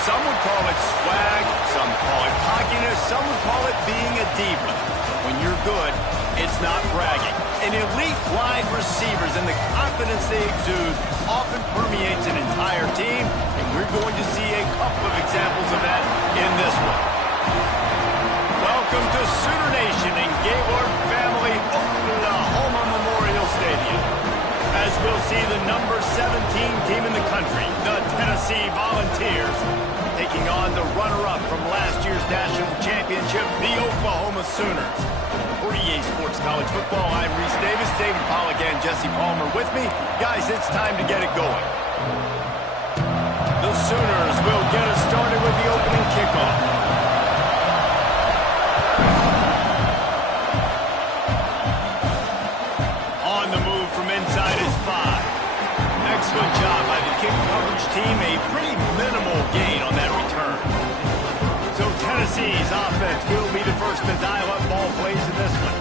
Some would call it swag, some call it cockiness, some would call it being a diva. When you're good, it's not bragging. An elite wide receivers and the confidence they exude often permeates an entire team, and we're going to see a couple of examples of that in this one. Welcome to Sooner Nation and Gaylord family, Oklahoma Memorial Stadium. As we'll see the number 17 team in the country, the Tennessee Volunteers, taking on the runner-up from last year's national championship, the Oklahoma Sooners. For EA Sports College Football, I'm Reese Davis, David Pollack, and Jesse Palmer with me. Guys, it's time to get it going. The Sooners will get us started with the opening kickoff. Excellent job by the kick coverage team. A pretty minimal gain on that return. So Tennessee's offense will be the first to dial up ball plays in this one.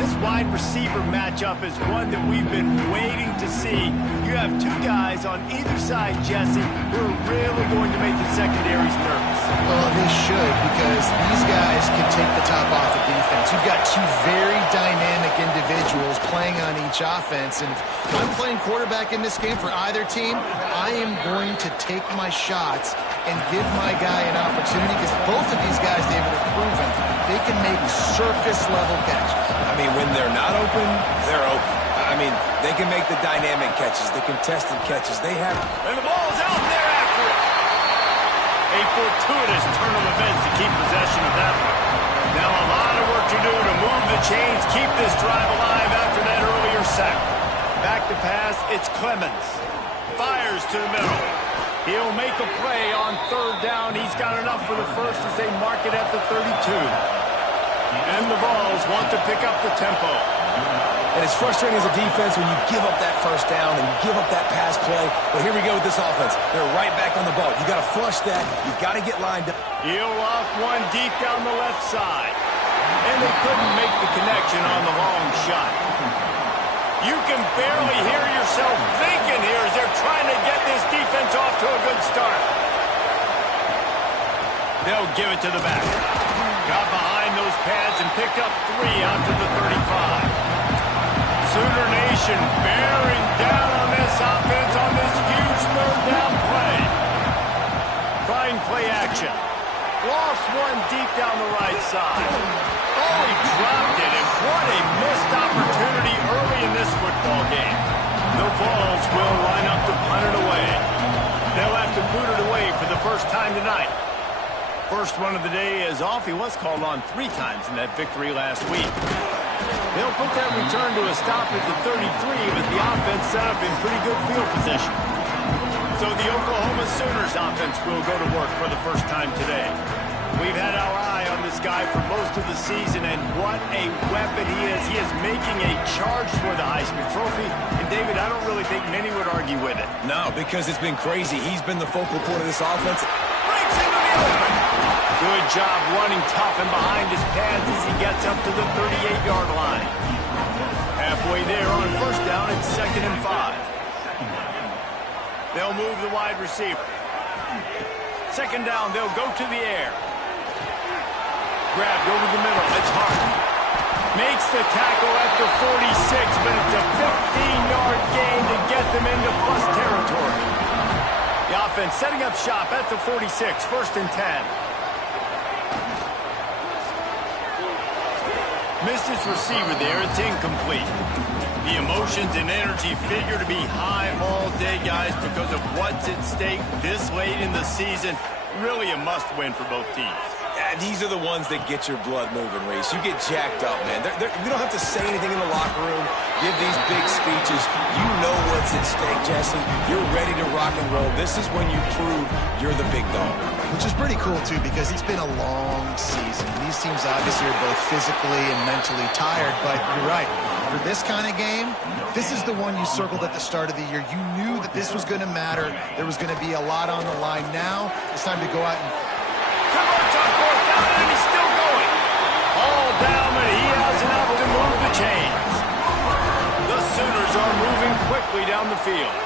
This wide receiver matchup is one that we've been waiting to see. You have two guys on either side, Jesse, who are really going to make the secondaries nervous. Well, they should, because these guys can take the top off the defense. You've got two very dynamic individuals playing on each offense, and if I'm playing quarterback in this game for either team, I am going to take my shots and give my guy an opportunity, because both of these guys, David, have proven they can make circus-level catches. I mean, when they're not open, they're open. I mean, they can make the dynamic catches, the contested catches. They have... And the ball's out there after it. A fortuitous turn of events to keep possession of that one. Now a lot of work to do to move the chains, keep this drive alive after that earlier sack. Back to pass, it's Clemens. Fires to the middle. He'll make a play on third down. He's got enough for the first as they mark it at the 32. And the Vols want to pick up the tempo. And it's frustrating as a defense when you give up that first down and you give up that pass play. But here we go with this offense. They're right back on the ball. You got to flush that. You got to get lined up. He'll off one deep down the left side. And they couldn't make the connection on the long shot. You can barely hear yourself thinking here as they're trying to get this defense off to a good start. They'll give it to the back. Got behind those pads and picked up 3 out to the 35. Sooner Nation bearing down on this offense on this huge third down play. Trying play action. Lost one deep down the right side. Oh, he dropped it, and what a missed opportunity early in this football game. The Vols will line up to punt it away. They'll have to boot it away for the first time tonight. First one of the day is off. He was called on 3 times in that victory last week. They'll put that return to a stop at the 33, but the offense set up in pretty good field position. So the Oklahoma Sooners offense will go to work for the first time today. We've had our eye on this guy for most of the season, and what a weapon he is. He is making a charge for the Heisman Trophy. And, David, I don't really think many would argue with it. No, because it's been crazy. He's been the focal point of this offense. Breaks into the open. Good job running tough and behind his pads as he gets up to the 38-yard line. Halfway there on first down, it's 2nd and 5. They'll move the wide receiver. 2nd down, they'll go to the air. Grabbed over the middle, it's Hart. Makes the tackle at the 46, but it's a 15-yard gain to get them into plus territory. The offense setting up shop at the 46, 1st and 10. Missed his receiver there, it's incomplete. The emotions and energy figure to be high all day, guys, because of what's at stake this late in the season. Really a must-win for both teams. Yeah, these are the ones that get your blood moving, Reese. You get jacked up, man. We don't have to say anything in the locker room, give these big speeches. You know what's at stake, Jesse. You're ready to rock and roll. This is when you prove you're the big dog. Which is pretty cool, too, because it's been a long season. These teams obviously are both physically and mentally tired, but you're right. For this kind of game, this is the one you circled at the start of the year. You knew that this was going to matter. There was going to be a lot on the line. Now it's time to go out and... Converts on 4th down, and he's still going. All down, but he has enough to move the chains. The Sooners are moving quickly down the field.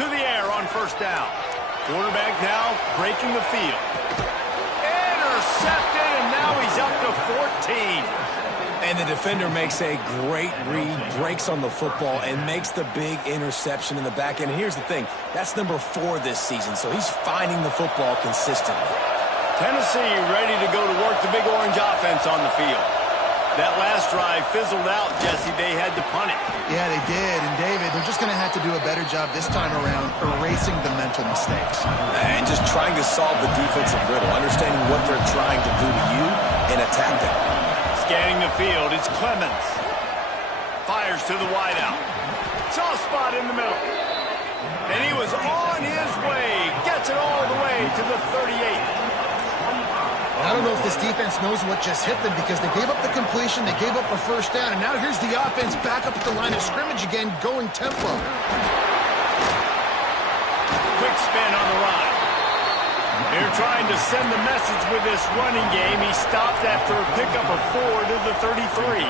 to the air on first down. Quarterback now breaking the field. Intercepted, and now he's up to 14. And the defender makes a great read, breaks on the football, and makes the big interception in the back end. And here's the thing, that's number 4 this season, so he's finding the football consistently. Tennessee ready to go to work the big orange offense on the field. That last drive fizzled out, Jesse. They had to punt it. Yeah, they did. And, David, they're just going to have to do a better job this time around erasing the mental mistakes. And just trying to solve the defensive riddle, understanding what they're trying to do to you and attack them. Scanning the field, it's Clemens. Fires to the wideout. Soft spot in the middle. And he was on his way. Gets it all the way to the 38. I don't know if this defense knows what just hit them because they gave up the completion, they gave up a first down, and now here's the offense back up at the line of scrimmage again, going tempo. Quick spin on the run. They're trying to send the message with this running game. He stopped after a pickup of 4 to the 33.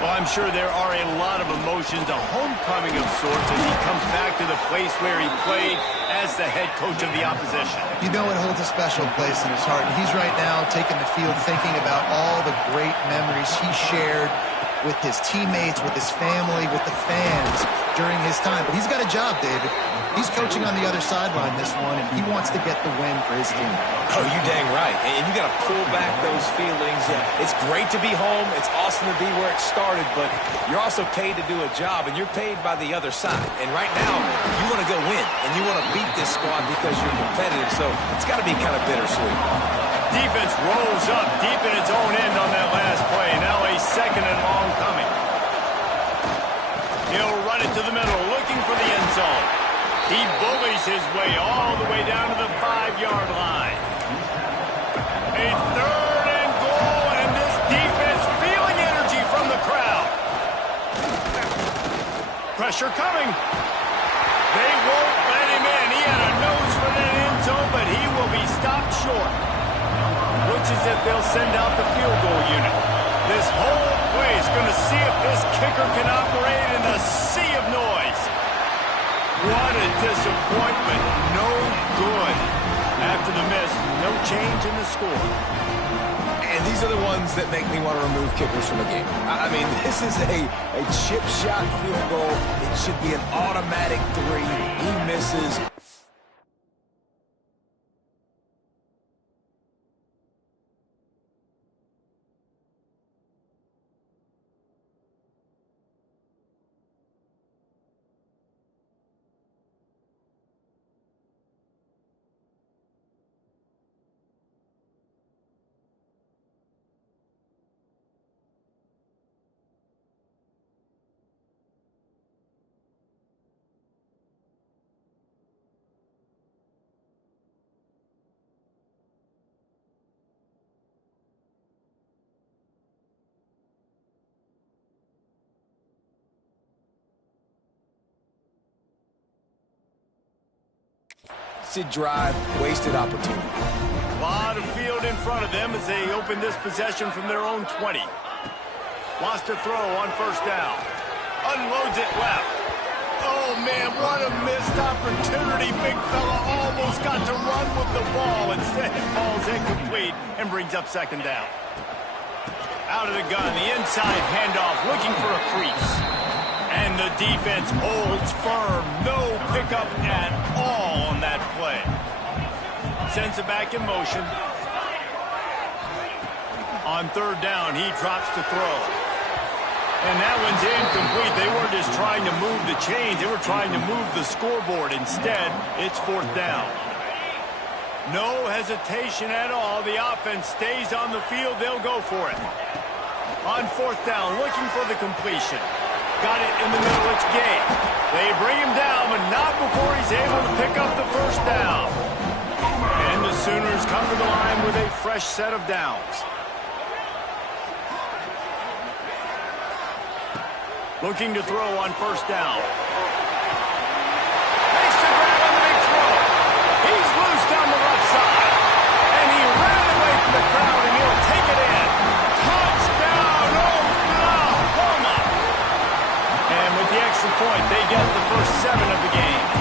Well, I'm sure there are a lot of emotions, a homecoming of sorts, as he comes back to the place where he played as the head coach of the opposition. You know it holds a special place in his heart. And he's right now taking the field thinking about all the great memories he shared with his teammates, with his family, with the fans during his time. But he's got a job, David. He's coaching on the other sideline this one, and he wants to get the win for his team. Oh, you dang right. And you got to pull back those feelings. It's great to be home. It's awesome to be where it started, but you're also paid to do a job, and you're paid by the other side. And right now, you want to go win, and you want to beat this squad because you're competitive, so it's got to be kind of bittersweet. Defense rolls up deep in its own end on that last play. Now a second and long coming. He'll run it to the middle, looking for the end zone. He bullies his way all the way down to the 5-yard line. A third and goal, and this defense feeling energy from the crowd. Pressure coming. They won't let him in. He had a nose for that end zone, but he will be stopped short. Looks as if they'll send out the field goal unit. This whole play is going to see if this kicker can operate in a sea of noise. What a disappointment. No good. After the miss, no change in the score. And these are the ones that make me want to remove kickers from the game. I mean, this is a chip shot field goal. It should be an automatic 3. He misses. Drive, wasted opportunity. A lot of field in front of them as they open this possession from their own 20. Lost a throw on first down. Unloads it left. Oh, man, what a missed opportunity. Big fella almost got to run with the ball. Instead, it falls incomplete and brings up second down. Out of the gun, the inside handoff, looking for a crease. And the defense holds firm. No pickup at all on that play. Sends it back in motion. On third down, he drops to throw. And that one's incomplete. They weren't just trying to move the chains. They were trying to move the scoreboard. Instead, it's fourth down. No hesitation at all. The offense stays on the field. They'll go for it. On fourth down, looking for the completion. Got it in the middle. It's Gay. They bring him down, but not before he's able to pick up the first down. And the Sooners come to the line with a fresh set of downs. Looking to throw on first down. Makes the grab on the big throw. He's loose down the left side. And he ran away from the crowd, and he'll take it in. Touchdown, Oklahoma! And with the extra point, they get the first 7 of the game.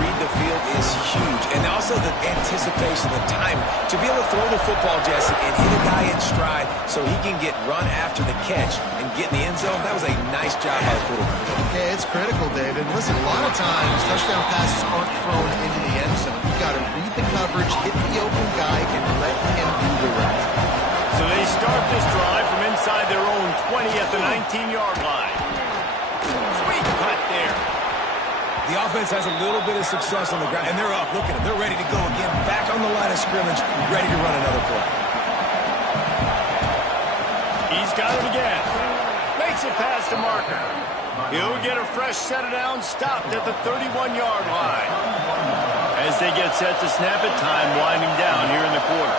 read the field is huge. And also the anticipation, the time to be able to throw the football, Jesse, and hit a guy in stride so he can get run after the catch and get in the end zone. That was a nice job by the quarterback. Yeah, it's critical, David. Listen, a lot of times touchdown passes aren't thrown into the end zone. You've got to read the coverage, hit the open guy, and let him do the rest. So they start this drive from inside their own 20 at the 19-yard line. Sweet cut there. The offense has a little bit of success on the ground, and they're up. Look at them. They're ready to go again. Back on the line of scrimmage, ready to run another play. He's got it again. Makes it past the marker. He'll get a fresh set of downs stopped at the 31-yard line. As they get set to snap it, time winding down here in the quarter.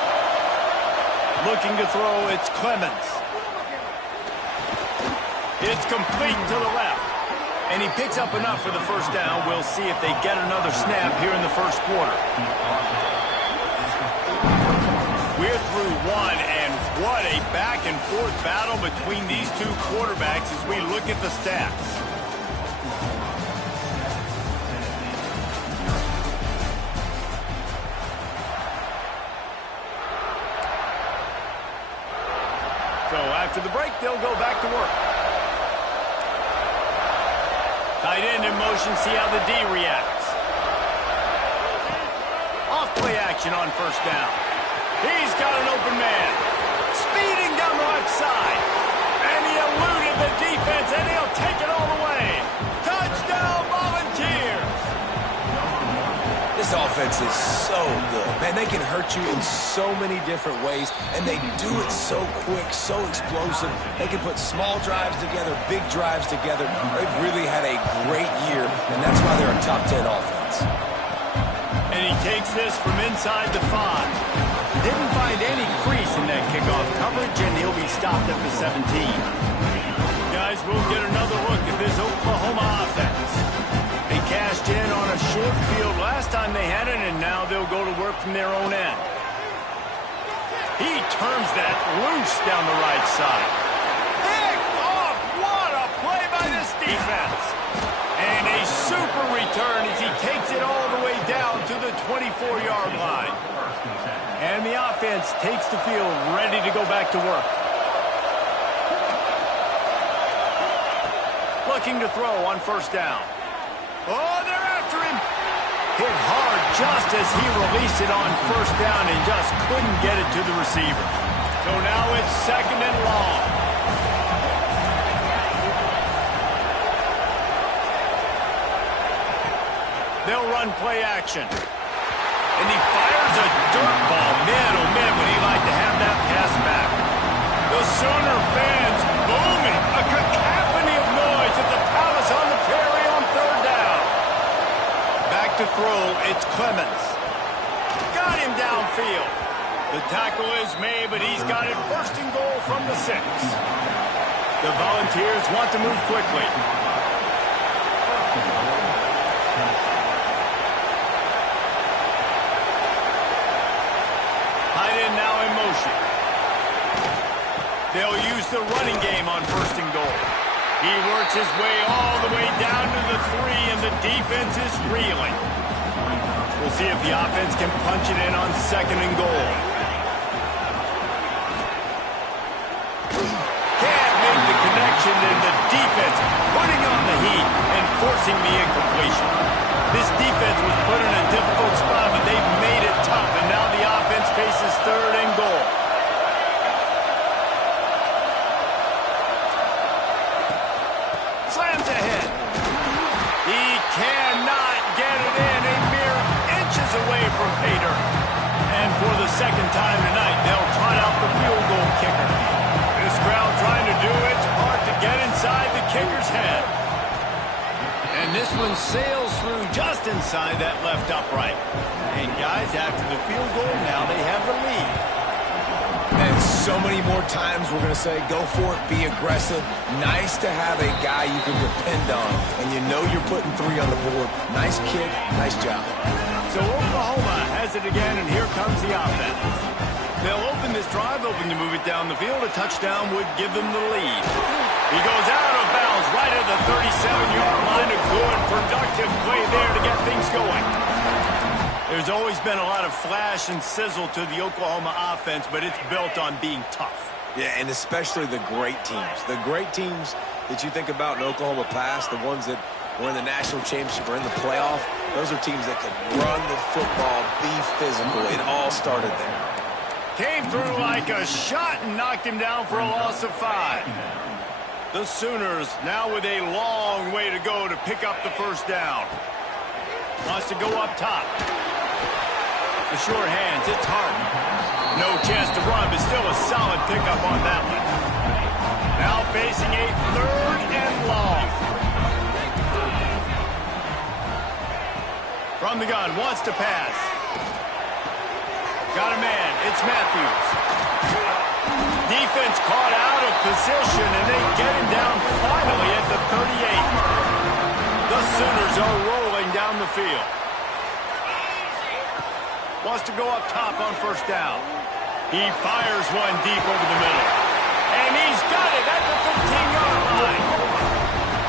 Looking to throw, it's Clemens. It's complete to the left. And he picks up enough for the first down. We'll see if they get another snap here in the first quarter. We're through one, and what a back-and-forth battle between these two quarterbacks as we look at the stats. So after the break, they'll go back to work. Tight end in motion, see how the D reacts. Off play action on first down. He's got an open man. Speeding down the left side. And he eluded the defense, and he'll take it all the way. Touchdown, Volunteers! This offense is so good. Man, they can hurt you in so many different ways, and they do it so quick, so explosive. They can put small drives together, big drives together. They've really had a great year, and that's why they're a top 10 offense. And he takes this from inside the 5. Didn't find any crease in that kickoff coverage, and he'll be stopped at the 17. Guys, we'll get another look at this Oklahoma offense. They cashed in on a short field last time they had it, and now they'll go to work from their own end. He turns that loose down the right side. Picked off! What a play by this defense! And a super return as he takes it all the way down to the 24-yard line. And the offense takes the field, ready to go back to work. Looking to throw on first down. Oh, they're after him. Hit hard just as he released it on first down and just couldn't get it to the receiver. So now it's second and long. They'll run play action. And he fires a dirt ball. Man, oh man, would he like to have that pass back. The Sooner fans booming. A cacophony of noise at the Palace on the Prairie on third down. Back to throw, it's Clemens. Got him downfield. The tackle is made, but he's got it first and goal from the 6. The Volunteers want to move quickly. Now in motion. They'll use the running game on first and goal. He works his way all the way down to the 3, and the defense is reeling. We'll see if the offense can punch it in on second and goal. Can't make the connection, and the defense putting on the heat and forcing the incompletion. This defense was put in a difficult spot, but they've made it tough, and now the offense faces third and goal. Slams ahead. He cannot get it in, a mere inches away from pay dirt. And for the second time tonight, they'll trot out the field goal kicker. This crowd trying to do its part to get inside the kicker's head. And this one sails through just inside that left upright. And guys, after the field goal, now they have the lead. And so many more times we're going to say, go for it, be aggressive. Nice to have a guy you can depend on, and you know you're putting 3 on the board. Nice kick, nice job. So Oklahoma has it again, and here comes the offense. They'll open this drive, hoping to move it down the field. A touchdown would give them the lead. He goes out of bounds right at the 37-yard line. A good, productive play there to get things going. There's always been a lot of flash and sizzle to the Oklahoma offense, but it's built on being tough. Yeah, and especially the great teams. The great teams that you think about in Oklahoma past, the ones that were in the national championship or in the playoff, those are teams that could run the football, be physical. It all started there. Came through like a shot and knocked him down for a loss of 5. The Sooners now with a long way to go to pick up the first down. Wants to go up top. The short hands, it's Harden. No chance to run, but still a solid pickup on that one. Now facing a 3rd and long. From the gun, wants to pass. Got a man, it's Matthews. Defense caught out of position, and they get him down finally at the 38. The Sooners are rolling down the field. Wants to go up top on first down. He fires one deep over the middle. And he's got it at the 15-yard line.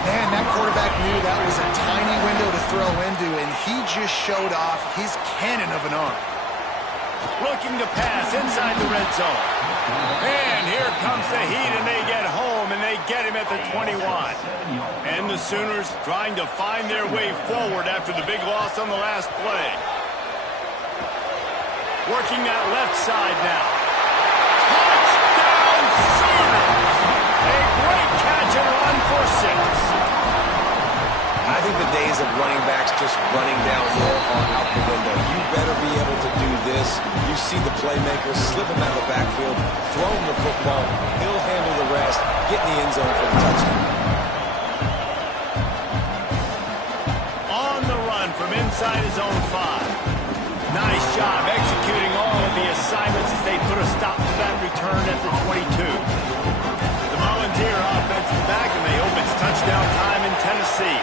Man, that quarterback knew that was a tiny window to throw into, and he just showed off his cannon of an arm. Looking to pass inside the red zone. And here comes the heat, and they get home, and they get him at the 21. And the Sooners trying to find their way forward after the big loss on the last play. Working that left side now. Touchdown Sooners! A great catch and run for 6. I think the days of running backs just running downhill are out the window. You better be able to do this. You see the playmaker, slip him out of the backfield, throw him the football, he'll handle the rest, get in the end zone for the touchdown. On the run from inside his own 5. Nice job executing all of the assignments as they put a stop to that return at the 22. The Volunteer offense is back, and they hope it's touchdown time in Tennessee.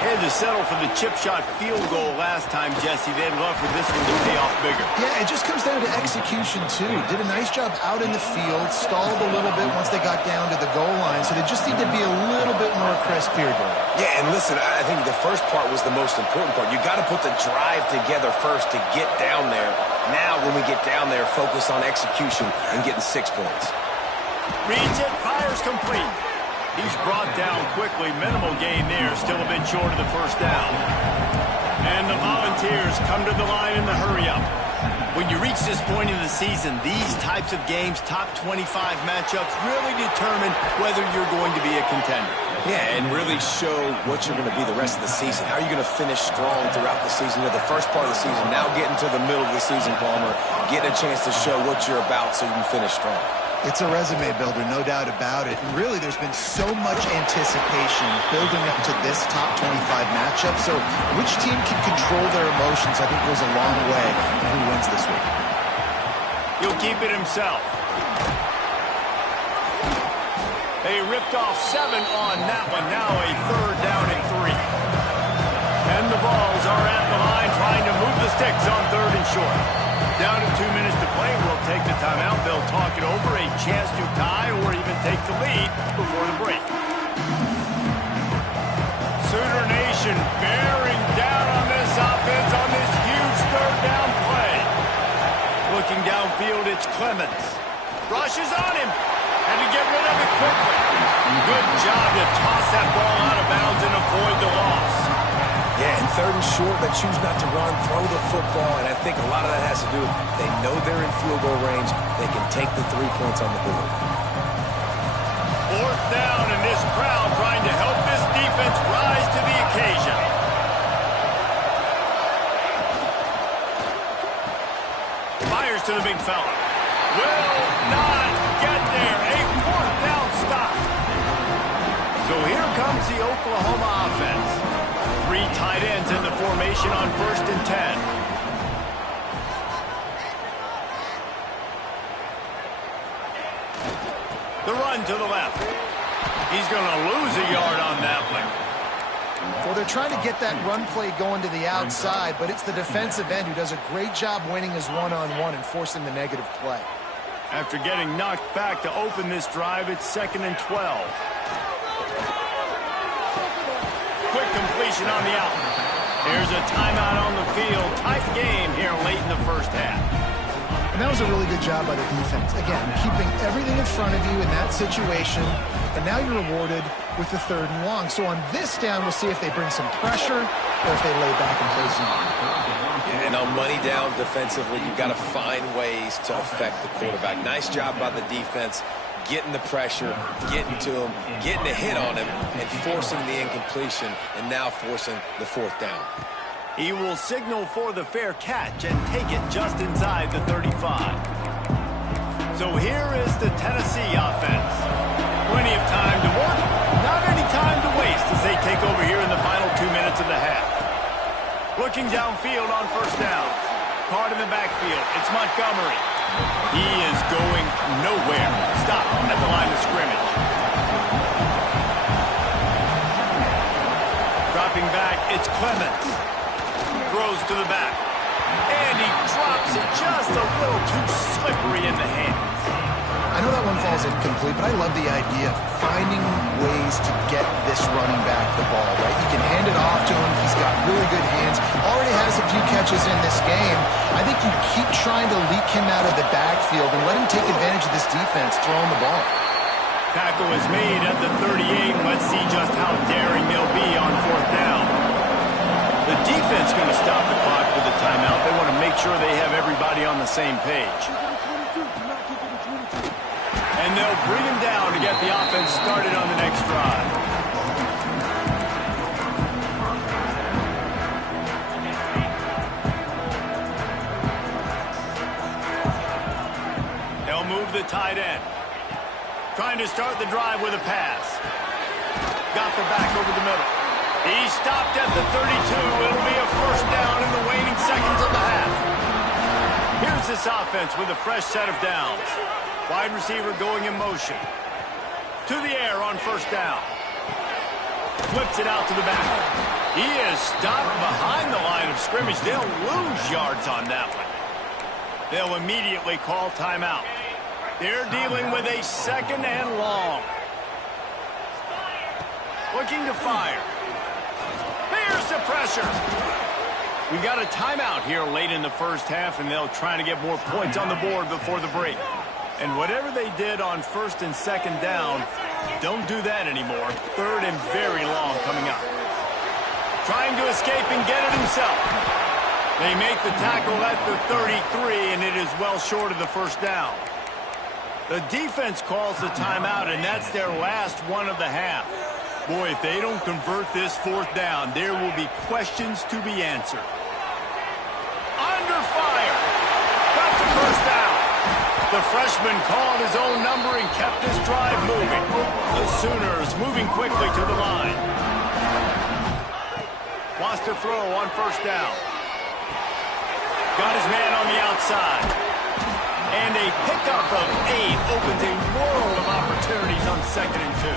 Had to settle for the chip shot field goal last time, Jesse. They'd love for this one to pay off bigger. Yeah, it just comes down to execution, too. Did a nice job out in the field, stalled a little bit once they got down to the goal line, so they just need to be a little bit more crisp here, Dave. Yeah, and listen, I think the first part was the most important part. You got to put the drive together first to get down there. Now, when we get down there, focus on execution and getting 6 points. Reads it, fires complete. He's brought down quickly. Minimal gain there. Still a bit short of the first down. And the Volunteers come to the line in the hurry-up. When you reach this point in the season, these types of games, top 25 matchups, really determine whether you're going to be a contender. Yeah, and really show what you're going to be the rest of the season. How are you going to finish strong throughout the season? The first part of the season, now getting to the middle of the season, Palmer, getting a chance to show what you're about so you can finish strong. It's a resume builder, no doubt about it. And really, there's been so much anticipation building up to this top 25 matchup. So which team can control their emotions, I think, goes a long way in who wins this week. He'll keep it himself. They ripped off 7 on that one. Now a 3rd down and 3. And the Vols are at the line trying to move the sticks on 3rd and short. Down to 2 minutes to play. We'll take the timeout. They'll talk it over. A chance to tie or even take the lead before the break. Sooner Nation bearing down on this offense on this huge 3rd down play. Looking downfield, it's Clemens. Rushes on him. And to get rid of it quickly. Good job to toss that ball out of bounds and avoid the loss. Yeah, and 3rd and short, they choose not to run, throw the football, and I think a lot of that has to do with they know they're in field goal range. They can take the 3 points on the board. 4th down, and this crowd trying to help this defense rise to the occasion. Fires to the big fella. Will not get there. A 4th down stop. So here comes the Oklahoma offense. 3 tight ends in the formation on 1st and 10. The run to the left. He's going to lose a yard on that one. Well, they're trying to get that run play going to the outside, but it's the defensive end who does a great job winning his one-on-one and forcing the negative play. After getting knocked back to open this drive, it's 2nd and 12. Quick completion on the out. There's a timeout on the field. Tight game here late in the first half. And that was a really good job by the defense. Again, keeping everything in front of you in that situation. And now you're rewarded with the 3rd and long. So on this down, we'll see if they bring some pressure or if they lay back and play zone. And on money down defensively, you've got to find ways to affect the quarterback. Nice job by the defense, getting the pressure, getting to him, getting a hit on him, and forcing the incompletion, and now forcing the 4th down. He will signal for the fair catch and take it just inside the 35. So here is the Tennessee offense. Plenty of time to work, not any time to waste as they take over here in the final 2 minutes of the half. Looking downfield on 1st down. Card in the backfield. It's Montgomery. He is going nowhere. Stop at the line of scrimmage. Dropping back, it's Clemens. Throws to the back. And he drops it just a little too slippery in the hands. I know that one falls incomplete, but I love the idea of finding ways to get this running back the ball, right? You can hand it off to him. He's got really good hands. Already has a few catches in this game. I think you keep trying to leak him out of the backfield and let him take advantage of this defense throwing the ball. Tackle is made at the 38. Let's see just how daring they'll be on 4th down. The defense going to stop the clock with a timeout. They want to make sure they have everybody on the same page. And they'll bring him down to get the offense started on the next drive. They'll move the tight end. Trying to start the drive with a pass. Got the back over the middle. He stopped at the 32. It'll be a 1st down in the waning seconds of the half. Here's this offense with a fresh set of downs. Wide receiver going in motion. To the air on 1st down. Flips it out to the back. He is stopped behind the line of scrimmage. They'll lose yards on that one. They'll immediately call timeout. They're dealing with a 2nd and long. Looking to fire. There's the pressure. We got a timeout here late in the first half, and they'll try to get more points on the board before the break. And whatever they did on 1st and 2nd down, don't do that anymore. 3rd and very long coming up. Trying to escape and get it himself. They make the tackle at the 33, and it is well short of the 1st down. The defense calls the timeout, and that's their last one of the half. Boy, if they don't convert this 4th down, there will be questions to be answered. Under fire. Got the 1st down. The freshman called his own number and kept this drive moving. The Sooners moving quickly to the line. Wants to throw on 1st down. Got his man on the outside. And a pickup of 8 opens a world of opportunities on 2nd and 2.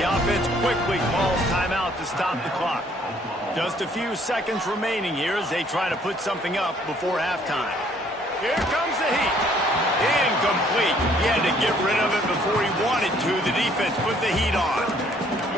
The offense quickly calls timeout to stop the clock. Just a few seconds remaining here as they try to put something up before halftime. Here comes the heat. Incomplete. He had to get rid of it before he wanted to. The defense put the heat on.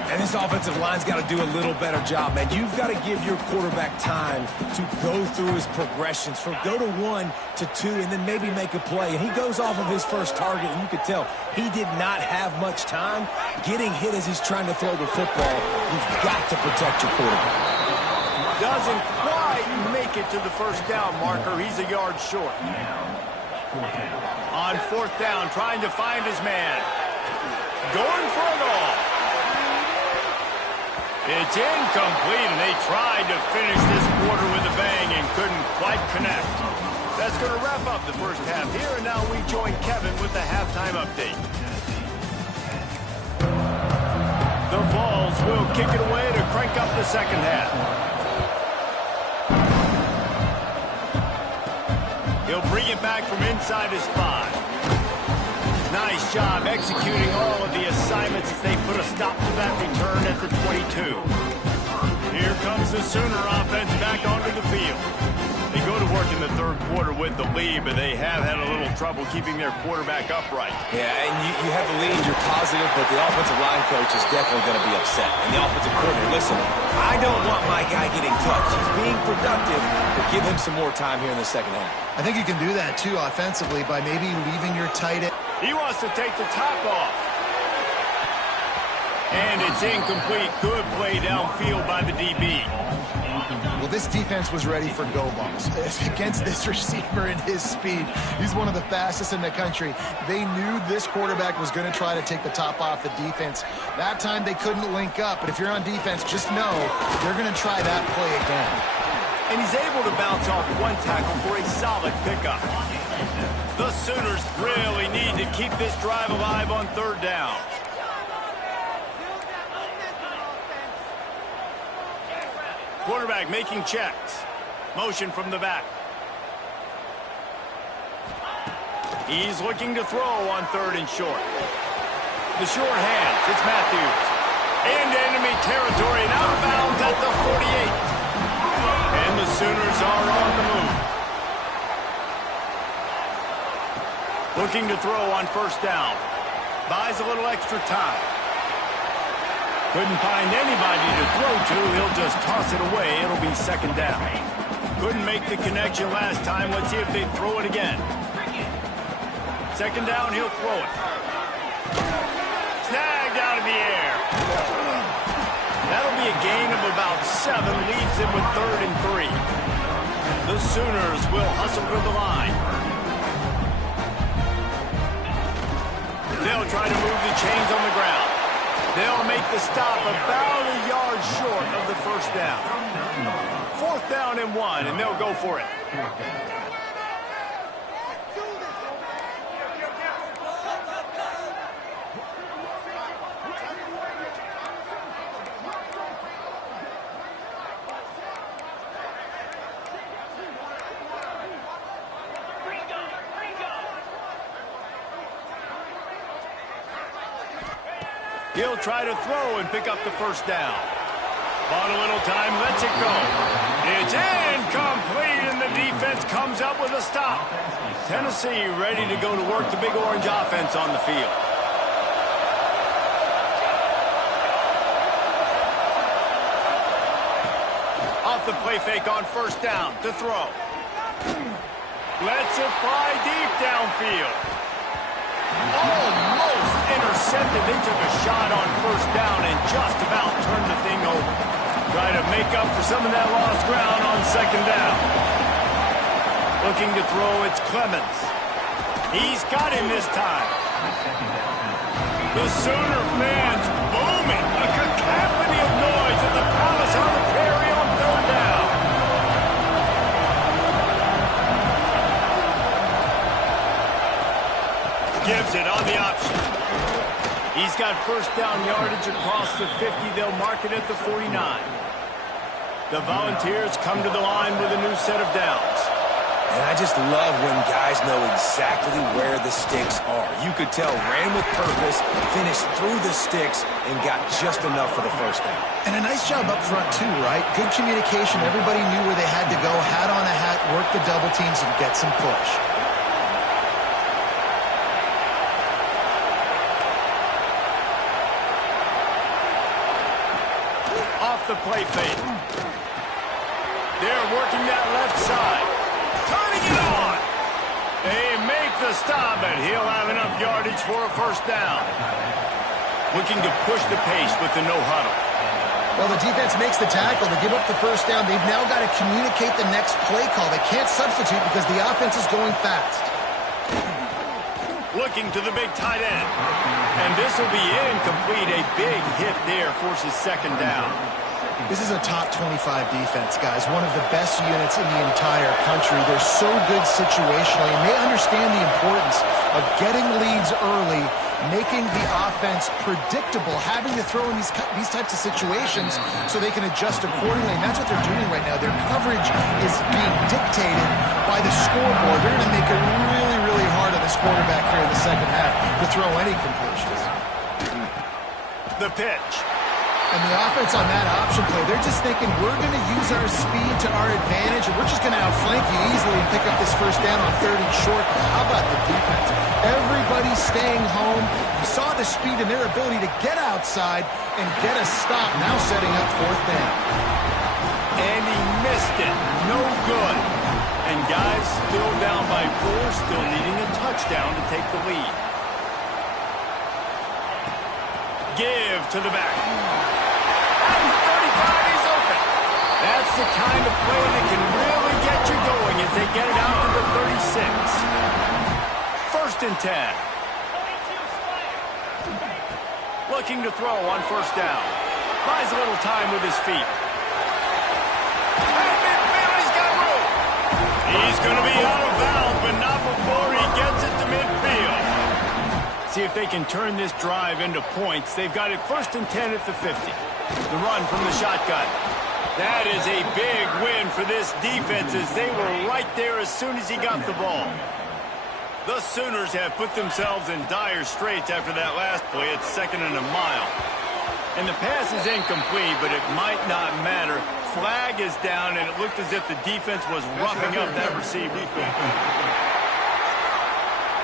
And this offensive line's got to do a little better job, man. You've got to give your quarterback time to go through his progressions. From go to 1 to 2 and then maybe make a play. And he goes off of his first target, and you could tell he did not have much time getting hit as he's trying to throw the football. You've got to protect your quarterback. Doesn't quite make it to the 1st down marker. He's a yard short. On 4th down, trying to find his man. Going for it all. It's incomplete, and they tried to finish this quarter with a bang and couldn't quite connect. That's going to wrap up the first half here, and now we join Kevin with the halftime update. The Vols will kick it away to crank up the second half. He'll bring it back from inside his 5. Nice job executing all of the assignments as they put a stop to that return at the 22. Here comes the Sooner offense back onto the field. They go to work work in the third quarter with the lead, but they have had a little trouble keeping their quarterback upright. Yeah, and you have the lead, you're positive, but the offensive line coach is definitely going to be upset. And the offensive coordinator, listen, I don't want my guy getting touched. He's being productive, but give him some more time here in the second half. I think you can do that, too, offensively, by maybe leaving your tight end. He wants to take the top off. And it's incomplete. Good play downfield by the DB. Well, this defense was ready for go balls. Against this receiver and his speed, he's one of the fastest in the country. They knew this quarterback was going to try to take the top off the defense. That time they couldn't link up, but if you're on defense, just know they're going to try that play again. And he's able to bounce off one tackle for a solid pickup. The Sooners really need to keep this drive alive on third down. Quarterback making checks. Motion from the back. He's looking to throw on third and short. The short hands. It's Matthews. Into enemy territory and out of bounds at the 48. And the Sooners are on the move. Looking to throw on first down. Buys a little extra time. Couldn't find anybody to throw to. He'll just toss it away. It'll be second down. Couldn't make the connection last time. Let's see if they throw it again. Second down, he'll throw it. Snagged out of the air. That'll be a gain of about 7. Leaves him with third and 3. The Sooners will hustle to the line. They'll try to move the chains on the ground. They'll make the stop about a yard short of the first down. 4th down and 1, and they'll go for it. He'll try to throw and pick up the first down. Bought a little time, lets it go. It's incomplete, and the defense comes up with a stop. Tennessee ready to go to work the Big Orange offense on the field. Off the play fake on first down to throw. Lets it fly deep downfield. Almost intercepted. They took a shot on first down and just about turned the thing over. Try to make up for some of that lost ground on second down. Looking to throw, it's Clemens. He's got him this time. The Sooner fans booming. A cacophony of noise at the Palace on the Prairie on third down. Gives it on the option. He's got first down yardage across the 50. They'll mark it at the 49. The Volunteers come to the line with a new set of downs. And I just love when guys know exactly where the sticks are. You could tell ran with purpose, finished through the sticks, and got just enough for the first down. And a nice job up front, too, right? Good communication. Everybody knew where they had to go, hat on a hat, work the double teams, and get some push. Off the play fake. They're working that left side. Turning it on. They make the stop, and he'll have enough yardage for a first down. Looking to push the pace with the no huddle. Well, the defense makes the tackle. They give up the first down. They've now got to communicate the next play call. They can't substitute because the offense is going fast. Looking to the big tight end. And this will be incomplete. A big hit there forces second down. This is a top 25 defense, guys. One of the best units in the entire country. They're so good situationally, and they understand the importance of getting leads early, making the offense predictable, having to throw in these types of situations so they can adjust accordingly. And that's what they're doing right now. Their coverage is being dictated by the scoreboard. They're going to make it really, really hard on this quarterback here in the second half to throw any completions. The pitch. And the offense on that option play, they're just thinking we're going to use our speed to our advantage, and we're just going to outflank you easily and pick up this first down on 3rd and short. How about the defense? Everybody's staying home. You saw the speed and their ability to get outside and get a stop, now setting up 4th down. And he missed it. No good. And guys, still down by 4, still needing a touchdown to take the lead. Give to the back. At the 35, he's open. That's the kind of play that can really get you going as they get it out to the 36. 1st and 10. Looking to throw on 1st down. Buys a little time with his feet. He's got room. He's going to be out of bounds, but not before he gets it to midfield. See if they can turn this drive into points. They've got it 1st and 10 at the 50. The run from the shotgun. That is a big win for this defense as they were right there as soon as he got the ball. The Sooners have put themselves in dire straits after that last play. It's 2nd and a mile. And the pass is incomplete, but it might not matter. Flag is down, and it looked as if the defense was roughing up that receiver.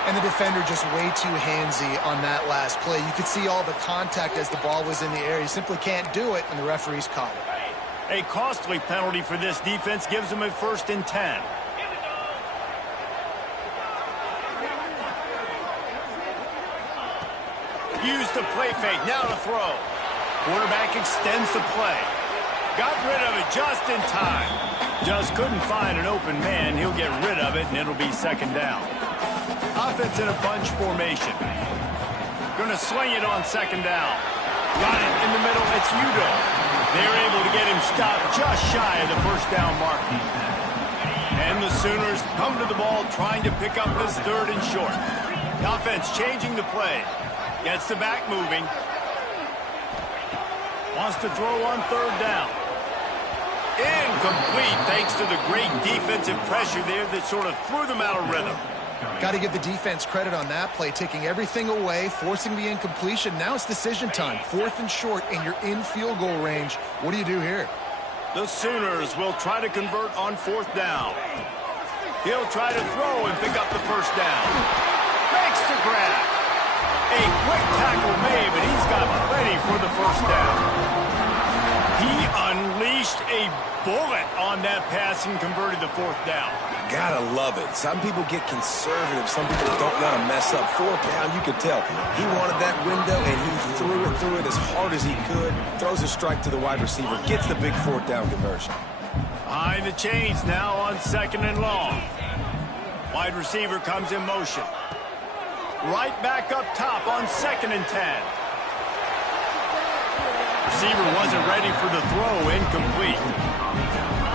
And the defender just way too handsy on that last play. You could see all the contact as the ball was in the air. He simply can't do it, and the referees caught it. A costly penalty for this defense gives them a 1st and 10. Use the play fake, now to throw. Quarterback extends the play. Got rid of it just in time. Just couldn't find an open man. He'll get rid of it, and it'll be 2nd down. Offense in a bunch formation. Gonna swing it on 2nd down. Got it in the middle, it's Udo. They're able to get him stopped just shy of the 1st down mark. And the Sooners come to the ball trying to pick up this 3rd and short. The offense changing the play. Gets the back moving. Wants to throw on 3rd down. Incomplete thanks to the great defensive pressure there that sort of threw them out of rhythm. Got to give the defense credit on that play, taking everything away, forcing the incompletion. Now it's decision time. 4th and short, and you're in field goal range. What do you do here? The Sooners will try to convert on 4th down. He'll try to throw and pick up the 1st down. Makes the grab. A quick tackle made, but he's got plenty for the 1st down. He unleashed a bullet on that pass and converted the 4th down. Gotta love it. Some people get conservative. Some people don't want to mess up. 4th down, you could tell. He wanted that window, and he threw it as hard as he could. Throws a strike to the wide receiver. Gets the big 4th down conversion. Behind the chains now on 2nd and long. Wide receiver comes in motion. Right back up top on 2nd and 10. Receiver wasn't ready for the throw, incomplete.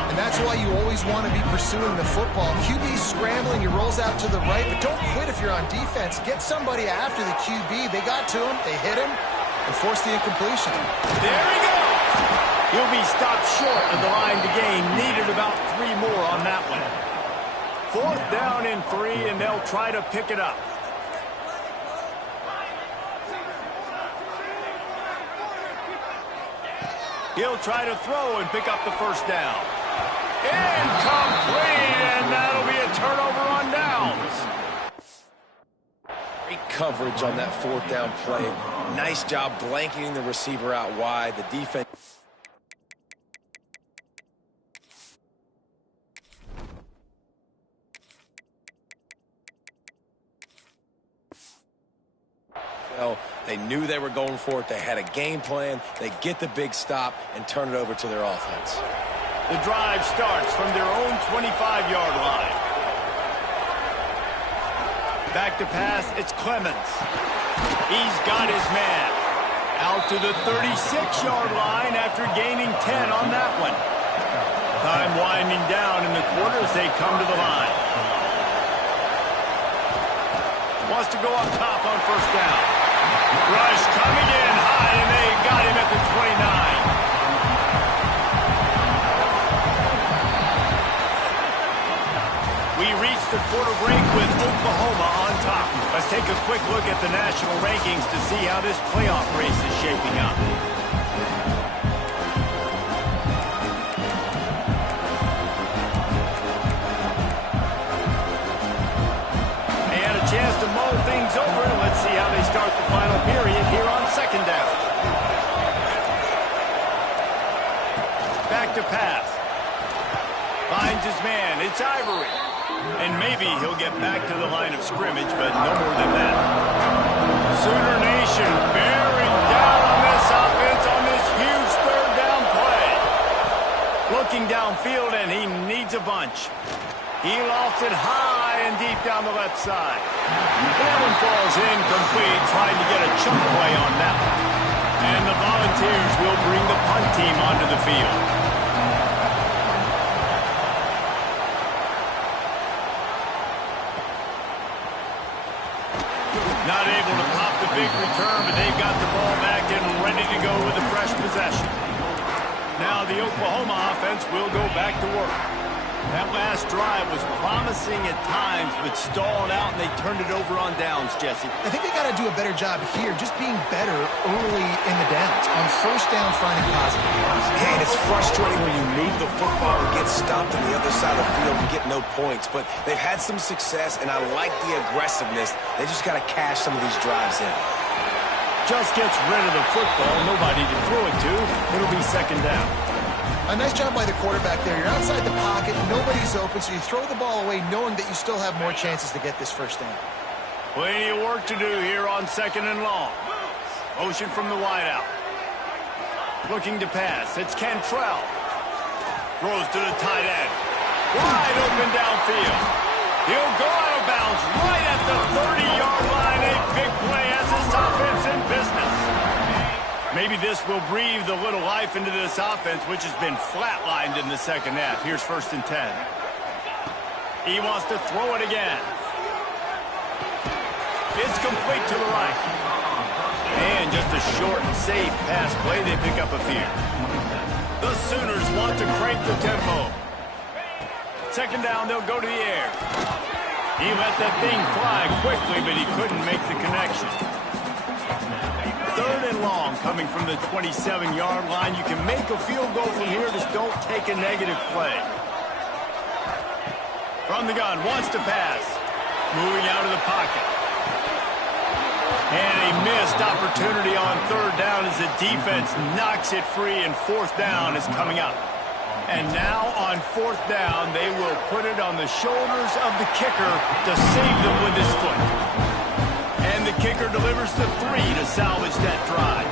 And that's why you always want to be pursuing the football. QB scrambling, he rolls out to the right, but don't quit if you're on defense. Get somebody after the QB. They got to him, they hit him, and forced the incompletion. There he goes! He'll be stopped short of the line to gain. Needed about 3 more on that one. 4th down and 3, and they'll try to pick it up. He'll try to throw and pick up the 1st down. Incomplete, and that'll be a turnover on downs. Great coverage on that 4th down play. Nice job blanketing the receiver out wide. The defense... Well, they knew they were going for it. They had a game plan. They get the big stop and turn it over to their offense. The drive starts from their own 25-yard line. Back to pass, it's Clemens. He's got his man. Out to the 36-yard line after gaining 10 on that one. Time winding down in the quarter as they come to the line. Wants to go up top on 1st down. Rush coming in high, and they got him at the 29. We reach the quarter break with Oklahoma on top. Let's take a quick look at the national rankings to see how this playoff race is shaping up. to pass. Finds his man. It's Ivory. And maybe he'll get back to the line of scrimmage, but no more than that. Sooner Nation bearing down on this offense on this huge third down play. Looking downfield, and he needs a bunch. He lost it high and deep down the left side. That one falls incomplete, trying to get a chunk play on that one. And the Volunteers will bring the punt team onto the field. Not able to pop the big return, but they've got the ball back and ready to go with a fresh possession. Now the Oklahoma offense will go back to work. That last drive was promising at times, but stalled out, and they turned it over on downs, Jesse. I think they got to do a better job here, just being better early in the downs. On first down, finding positive. And it's frustrating when you move the football and get stopped on the other side of the field and get no points. But they've had some success, and I like the aggressiveness. They just got to cash some of these drives in. Just gets rid of the football, nobody to throw it to. It'll be second down. A nice job by the quarterback there. You're outside the pocket, nobody's open, so you throw the ball away knowing that you still have more chances to get this first down. Plenty of work to do here on second and long. Motion from the wideout. Looking to pass. It's Cantrell. Throws to the tight end. Wide open downfield. He'll go out of bounds right at the 30-yard line. A big play as this offense in business. Maybe this will breathe a little life into this offense, which has been flatlined in the second half. Here's 1st and 10. He wants to throw it again. It's complete to the right. And just a short and safe pass play. They pick up a few. The Sooners want to crank the tempo. Second down, they'll go to the air. He let that thing fly quickly, but he couldn't make the connection. Third and long coming from the 27-yard line. You can make a field goal from here. Just don't take a negative play. From the gun, wants to pass. Moving out of the pocket. And a missed opportunity on third down as the defense knocks it free, and fourth down is coming up. And now on fourth down, they will put it on the shoulders of the kicker to save them with his foot. And the kicker delivers the 3 to salvage that drive.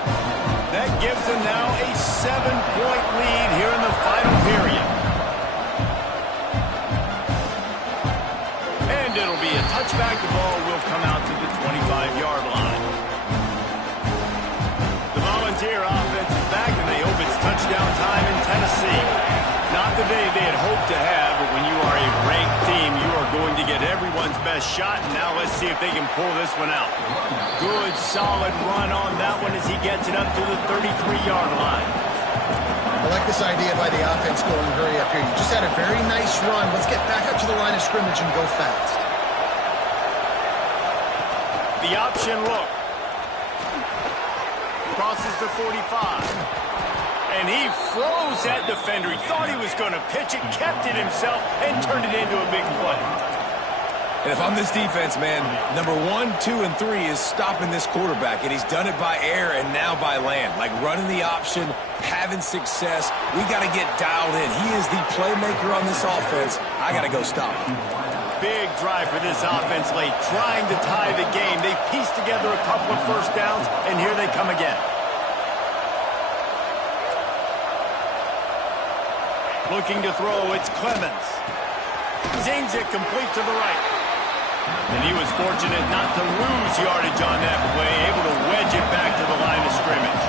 That gives them now a 7-point lead here in the final period. And it'll be a touchback. The ball will come out to the 25-yard line. The Volunteer offense is back, and they hope it's touchdown time in Tennessee. Not the day they had hoped to have, but when you are a ranked team, you are going to get everyone's best shot. And now let's see if they can pull this one out. Good, solid run on that one as he gets it up to the 33-yard line. I like this idea by the offense going hurry up here. You just had a very nice run. Let's get back up to the line of scrimmage and go fast. The option look. Crosses the 45. And he froze that defender. He thought he was going to pitch it, kept it himself, and turned it into a big play. And if I'm this defense, man, number 1, 2, and 3 is stopping this quarterback. And he's done it by air and now by land. Like running the option, having success. We got to get dialed in. He is the playmaker on this offense. I got to go stop him. Big drive for this offense late, trying to tie the game. They pieced together a couple of first downs, and here they come again. Looking to throw, it's Clemens. Zings it complete to the right. And he was fortunate not to lose yardage on that play, able to wedge it back to the line of scrimmage.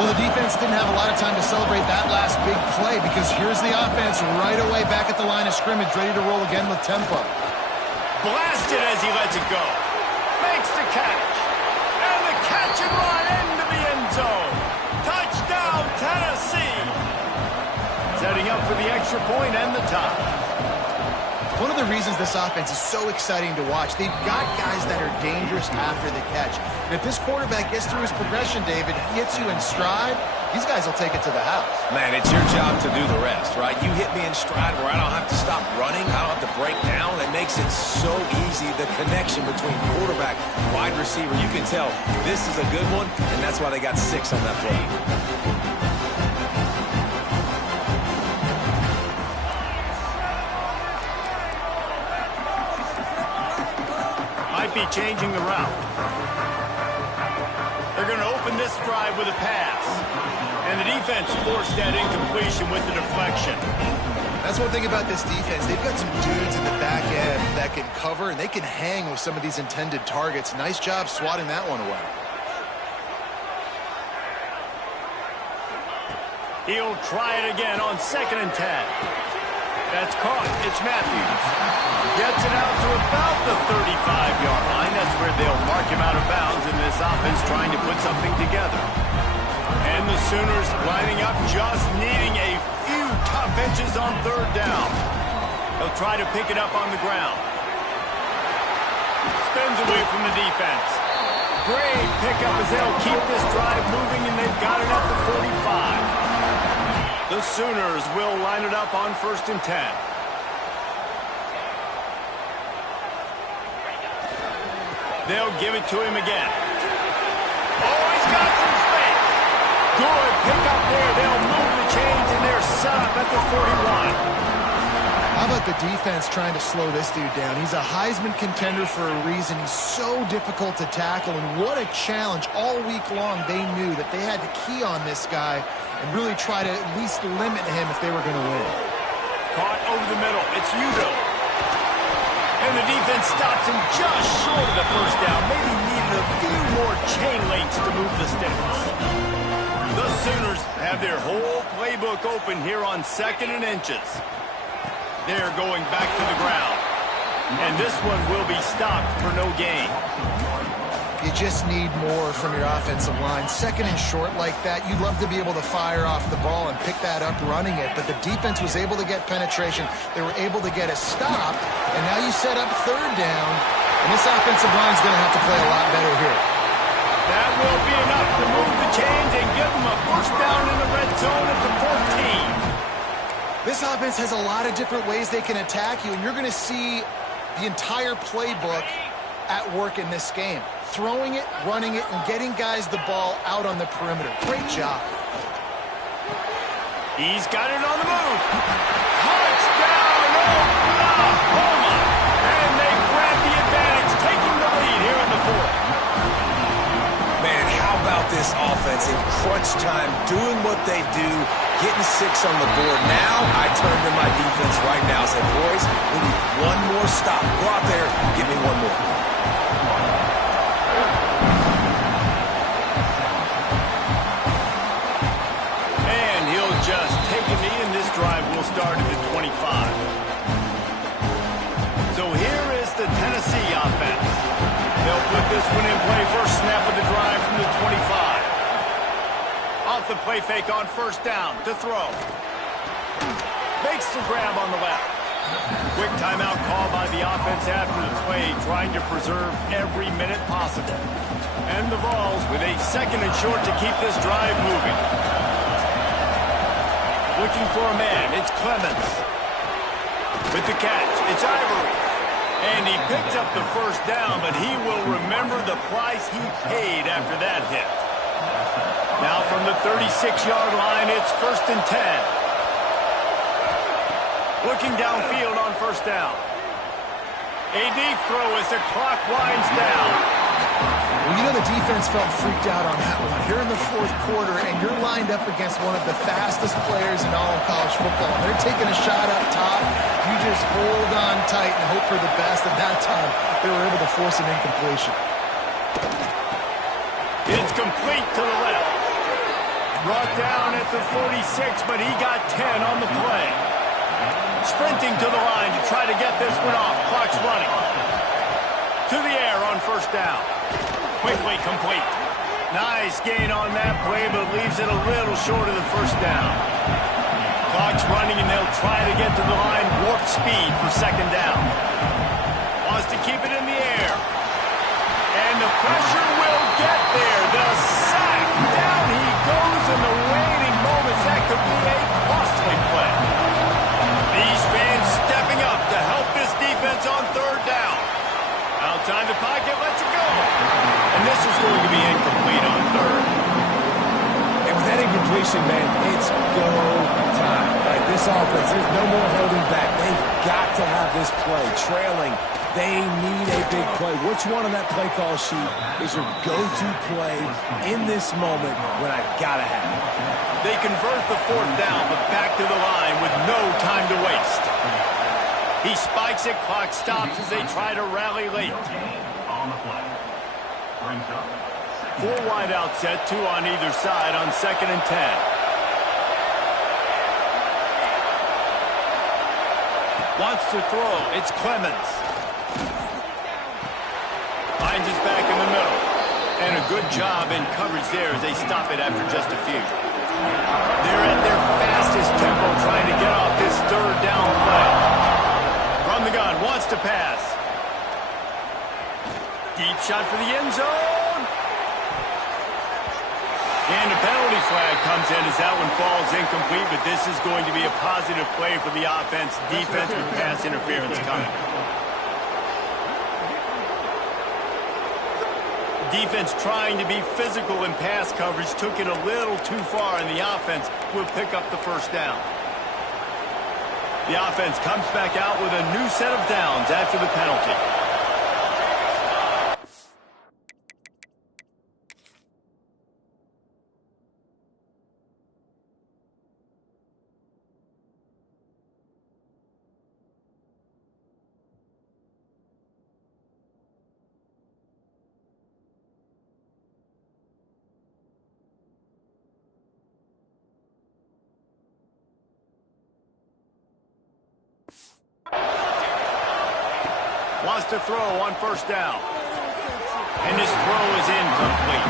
Well, the defense didn't have a lot of time to celebrate that last big play because here's the offense right away back at the line of scrimmage, ready to roll again with tempo. Blasted as he lets it go. Makes the catch. And the catch and run into the end zone. Touchdown, Tennessee. Setting up for the extra point and the tie. One of the reasons this offense is so exciting to watch, they've got guys that are dangerous after the catch. And if this quarterback gets through his progression, David, hits you in stride, these guys will take it to the house. Man, it's your job to do the rest, right? You hit me in stride where I don't have to stop running. I don't have to break down. It makes it so easy, the connection between quarterback, wide receiver. You can tell this is a good one, and that's why they got 6 on that play. be changing the route. They're going to open this drive with a pass. And the defense forced that incompletion with the deflection. That's one thing about this defense. They've got some dudes in the back end that can cover, and they can hang with some of these intended targets. Nice job swatting that one away. He'll try it again on 2nd and 10. That's caught. It's Matthews. Gets it out to about the 35-yard line. That's where they'll mark him out of bounds in this offense trying to put something together. And the Sooners lining up, just needing a few tough inches on 3rd down. They'll try to pick it up on the ground. Spins away from the defense. Great pickup as they'll keep this drive moving, and they've got it up to 45. The Sooners will line it up on 1st and 10. They'll give it to him again. Oh, he's got some space. Good pickup there. They'll move the chains, and they're set up at the 41. How about the defense trying to slow this dude down? He's a Heisman contender for a reason. He's so difficult to tackle, and what a challenge. All week long, they knew that they had to key on this guy and really try to at least limit him if they were going to win. Caught over the middle. It's Udo. And the defense stops him just short of the 1st down. Maybe needed a few more chain links to move the sticks. The Sooners have their whole playbook open here on 2nd and inches. They're going back to the ground. And this one will be stopped for no gain. You just need more from your offensive line. 2nd and short like that, you'd love to be able to fire off the ball and pick that up running it. But the defense was able to get penetration. They were able to get a stop. And now you set up 3rd down. And this offensive line is going to have to play a lot better here. That will be enough to move the chains and give them a 1st down in the red zone at the 14. This offense has a lot of different ways they can attack you, and you're going to see the entire playbook at work in this game. Throwing it, running it, and getting guys the ball out on the perimeter. Great job. He's got it on the move. Touchdown, Oklahoma! And they grab the advantage, taking the lead here in the 4th. Man, how about this offense in crunch time, doing what they do, getting 6 on the board. Now I turn to my defense right now and say, boys, we need one more stop. Go out there, give me one more. And he'll just take a knee, and this drive will start at the 25. So here is the Tennessee offense. They'll put this one in play. First snap of the drive from the 25. Off the play fake on 1st down to throw. Makes the grab on the left. Quick timeout call by the offense after the play, trying to preserve every minute possible. And the Vols with a 2nd and short to keep this drive moving. Looking for a man, it's Clemens. With the catch, it's Ivory. And he picks up the 1st down, but he will remember the price he paid after that hit. Now from the 36-yard line, it's 1st and 10. Looking downfield on 1st down. A deep throw as the clock winds down. Well, you know the defense felt freaked out on that one. Here in the 4th quarter, and you're lined up against one of the fastest players in all of college football. They're taking a shot up top. You just hold on tight and hope for the best. At that time, they were able to force an incompletion. It's complete to the left. Brought down at the 46, but he got 10 on the play. Sprinting to the line to try to get this one off. Clock's running. To the air on 1st down. Quickly complete. Nice gain on that play, but leaves it a little short of the 1st down. Clock's running, and they'll try to get to the line. Warp speed for 2nd down. Wants to keep it in the air. And the pressure will get there. The sack. Down he goes in the waning moments. That could be a costly play. These fans stepping up to help this defense on 3rd down. Outside the pocket, lets it go. And this is going to be incomplete on 3rd. And with that incompletion, man, it's go time. Like this offense, there's no more holding back. They've got to have this play. Trailing They need a big play. Which one on that play call sheet is your go-to play in this moment when I gotta have it? They convert the 4th down, but back to the line with no time to waste. He spikes it, clock stops as they try to rally late. 4 wide out set, 2 on either side on 2nd and 10. Wants to throw. It's Clemens. Finds his back in the middle. And a good job in coverage there as they stop it after just a few. They're at their fastest tempo trying to get off this 3rd down play. From the gun, wants to pass. Deep shot for the end zone. And a penalty flag comes in as that one falls incomplete, but this is going to be a positive play for the offense. Defense with pass interference coming. Defense trying to be physical in pass coverage took it a little too far, and the offense will pick up the 1st down. The offense comes back out with a new set of downs after the penalty. Wants to throw on 1st down. And his throw is incomplete.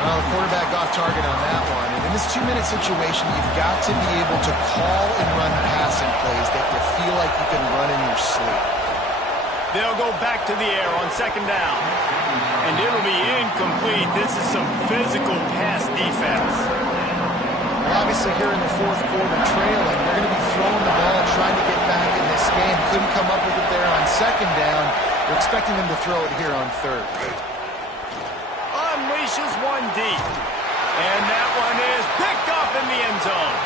Well, the quarterback off target on that one. And in this 2-minute situation, you've got to be able to call and run passing plays that you feel like you can run in your sleep. They'll go back to the air on 2nd down. And it'll be incomplete. This is some physical pass defense. Well, obviously here in the 4th quarter trailing, they're going to be throwing the ball, trying to get back in this game. Couldn't come up with it there on 2nd down. We're expecting them to throw it here on 3rd. Unleashes one deep. And that one is picked off in the end zone.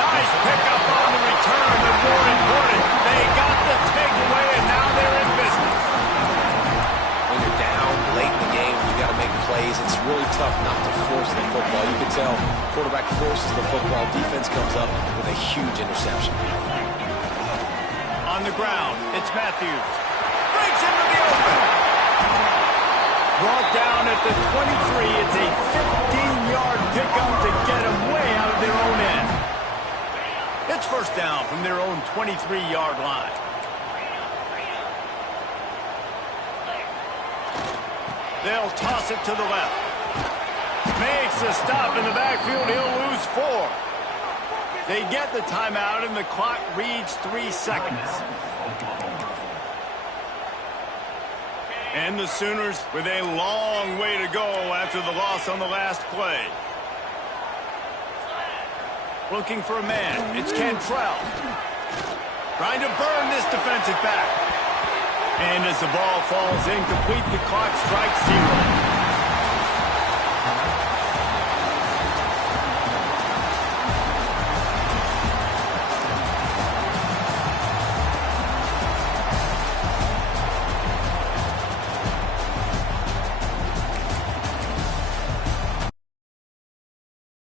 Nice pickup on the return, but more important, they got the takeaway, and now they're in business. When you're down late in the game, you got to make plays. It's really tough not to force the football. You can tell quarterback forces the football. Defense comes up with a huge interception. On the ground, it's Matthews. Breaks into the open. Brought down at the 23. It's a 15-yard pickup to get them way out of their own end. It's 1st down from their own 23-yard line. They'll toss it to the left. Makes a stop in the backfield. He'll lose 4. They get the timeout, and the clock reads 3 seconds. And the Sooners with a long way to go after the loss on the last play. Looking for a man. It's Cantrell. Trying to burn this defensive back. And as the ball falls incomplete, the clock strikes 0.